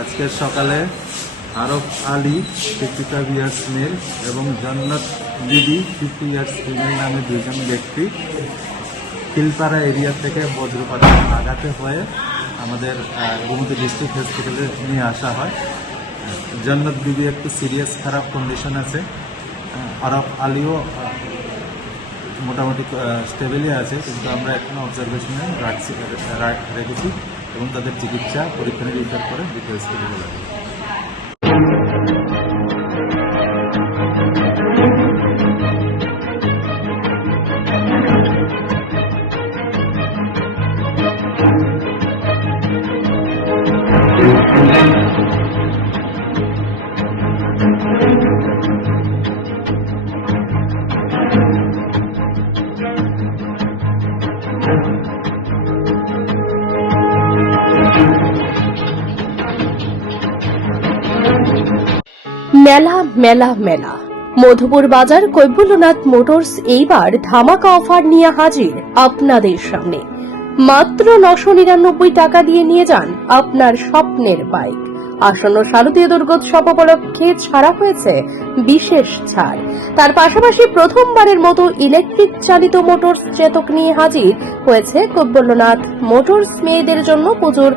আজকের সকালে Arab Ali fifty five male এবং জন্নত বিবি ফিফটি ইয়ার্স ফিমেল নামে দুজন ব্যক্তি। খিলপাড়া এরিয়া থেকে বজ্রপাতে আঘাতে হয়ে আমাদের গোমতী ডিস্ট্রিক্ট হসপিটালে নিয়ে আসা হয়। জন্নত বিবি একটু সিরিয়াস খারাপ কন্ডিশন আছে। আরব আলীও মোটামুটি স্টেবেলই আছে, কিন্তু আমরা এখনও অবজারভেশনে রাখছি রেখেছি এবং তাদের চিকিৎসা পরীক্ষা নিরীক্ষার করে দ্বিতীয় স্টেজে মেলা মেলা মেলা। মধুপুর বাজার কৈবল্যনাথ মোটরস এইবার ধামাকা অফার নিয়ে হাজির আপনাদের সামনে। মাত্র নশো নিরানব্বই টাকা দিয়ে নিয়ে যান আপনার স্বপ্নের বাইক। আসন্ন শারদীয় দুর্গোৎসব উপলক্ষে ছাড়া হয়েছে বিশেষ ছাড়। তার পাশাপাশি প্রথমবারের মতো ইলেকট্রিক চালিত মোটরস চেতক নিয়ে হাজির হয়েছে কৈবল্যনাথ মোটরস মেয়েদের জন্য পুজোর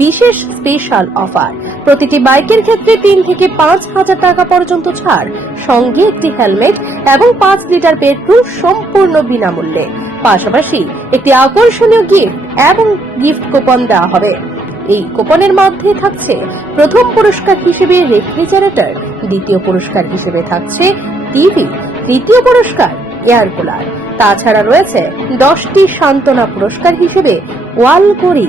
বিশেষ স্পেশাল অফার প্রতিটি বাইকের ক্ষেত্রে তিন থেকে পাঁচ হাজার টাকা পর্যন্ত ছাড়, সঙ্গে একটি হেলমেট এবং পাঁচ লিটার পেট্রোল সম্পূর্ণ বিনামূল্যে। পাশাপাশি একটি আকর্ষণীয় গিফট এবং গিফট কুপন দেওয়া হবে। এই কুপনের মধ্যে থাকছে প্রথম পুরস্কার হিসেবে রেফ্রিজারেটর দ্বিতীয় পুরস্কার হিসেবে থাকছে টিভি তৃতীয় পুরস্কার এয়ার কুলার তাছাড়া রয়েছে দশটি সান্ত্বনা পুরস্কার হিসেবে ওয়াল ঘড়ি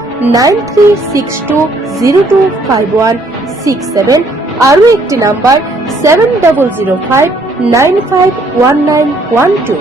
nine three six two zero two five one six seven আরও একটি number seven double zero five nine five one nine one two.